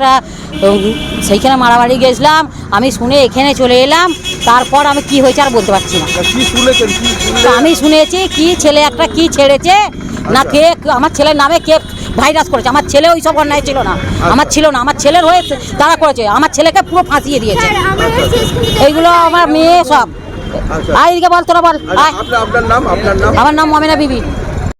একটা সেইখানে মারামারি গেছিলাম, আমি শুনে এখানে চলে এলাম। তারপর আমি কি হয়েছে আর বলতে পারছি না। কি শুনেছেন? আমি শুনেছি কি ছেলে একটা কি ছেড়েছে না, কে আমার ছেলের নামে কে ভাইরাস করেছে। আমার ছেলে ওই সব অন্যায় ছিল না, আমার ছিল না, আমার ছেলের হয়ে তারা করেছে, আমার ছেলেকে পুরো ফাঁসিয়ে দিয়েছে। এইগুলো আমার মেয়ে সব। আর এদিকে বল, তোরা বল। আপনার নাম? আমার নাম মমিনা বিবি।